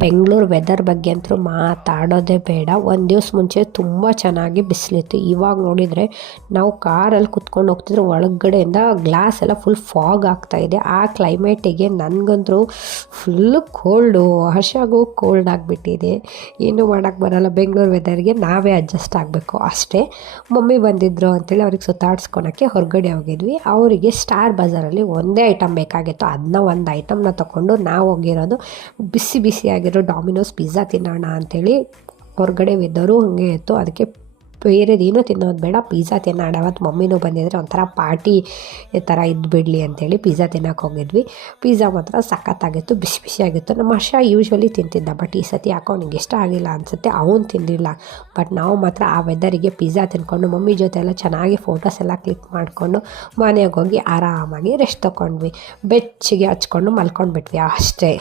Bengaluru weather ಬಗ್ಗೆ ಅಂತೂ ಮಾತಾಡೋದೇ ಬೇಡ. ಒಂದು ದಿವಸ ಮುಂಚೆ ತುಂಬ ಚೆನ್ನಾಗಿ ಬಿಸಿಲಿತ್ತು. ಇವಾಗ ನೋಡಿದರೆ ನಾವು ಕಾರಲ್ಲಿ ಕುತ್ಕೊಂಡು ಹೋಗ್ತಿದ್ರೆ ಒಳಗಡೆಯಿಂದ ಗ್ಲಾಸ್ ಎಲ್ಲ ಫುಲ್ ಫಾಗ್ ಆಗ್ತಾಯಿದೆ. ಆ ಕ್ಲೈಮೇಟಿಗೆ ನನಗಂತೂ ಫುಲ್ಲು ಕೋಲ್ಡು, ಹರ್ಷಾಗೂ ಕೋಲ್ಡ್ ಆಗಿಬಿಟ್ಟಿದೆ. ಏನೂ ಮಾಡೋಕ್ಕೆ ಬರೋಲ್ಲ. ಬೆಂಗಳೂರು ವೆದರ್ಗೆ ನಾವೇ ಅಡ್ಜಸ್ಟ್ ಆಗಬೇಕು ಅಷ್ಟೇ. ಮಮ್ಮಿ ಬಂದಿದ್ದರು ಅಂತೇಳಿ ಅವ್ರಿಗೆ ಸುತ್ತಾಡ್ಸ್ಕೊಳಕ್ಕೆ ಹೊರಗಡೆ ಹೋಗಿದ್ವಿ. ಅವರಿಗೆ ಸ್ಟಾರ್ ಬಜಾರಲ್ಲಿ ಒಂದೇ ಐಟಮ್ ಬೇಕಾಗಿತ್ತು. ಅದನ್ನ ಒಂದು ಐಟಮ್ನ ತೊಗೊಂಡು ನಾವು ಹೋಗಿರೋದು ಬಿಸಿ ಬಿಸಿಯಾಗಿರೋ ಡಾಮಿನೋಸ್ ಪಿಜ್ಜಾ ತಿನ್ನೋಣ ಅಂಥೇಳಿ. ಹೊರಗಡೆ ವೆದರು ಹಾಗೆ ಇತ್ತು, ಅದಕ್ಕೆ ಬೇರೆದೇನೂ ತಿನ್ನೋದು ಬೇಡ, ಪಿಜ್ಜಾ ತಿನ್ನೋಣ. ಅವತ್ತು ಮಮ್ಮಿನೂ ಬಂದಿದ್ದರೆ ಒಂಥರ ಪಾರ್ಟಿ ಥರ ಇದ್ದುಬಿಡಲಿ ಅಂಥೇಳಿ ಪಿಜ್ಜಾ ತಿನ್ನೋಕೆ ಹೋಗಿದ್ವಿ. ಪಿಜ್ಜಾ ಮಾತ್ರ ಸಖತ್ತಾಗಿತ್ತು, ಬಿಸಿ ಬಿಸಿಯಾಗಿತ್ತು. ನಮ್ಮ ಹರ್ಷ ಯೂಶ್ವಲಿ ತಿಂತಿದ್ದ, ಬಟ್ ಈ ಸತಿ ಯಾಕೋ ಅವ್ನಿಗೆ ಇಷ್ಟ ಆಗಿಲ್ಲ ಅನಿಸುತ್ತೆ, ಅವನು ತಿಂದಿಲ್ಲ. ಬಟ್ ನಾವು ಮಾತ್ರ ಆ ವೆದರಿಗೆ ಪಿಜ್ಜಾ ತಿನ್ಕೊಂಡು ಮಮ್ಮಿ ಜೊತೆ ಎಲ್ಲ ಚೆನ್ನಾಗಿ ಫೋಟೋಸ್ ಎಲ್ಲ ಕ್ಲಿಕ್ ಮಾಡಿಕೊಂಡು ಮನೆಗೆ ಹೋಗಿ ಆರಾಮಾಗಿ ರೆಸ್ಟ್ ತೊಗೊಂಡ್ವಿ. ಬೆಚ್ಚಿಗೆ ಹಚ್ಕೊಂಡು ಮಲ್ಕೊಂಡ್ಬಿಟ್ವಿ ಅಷ್ಟೇ.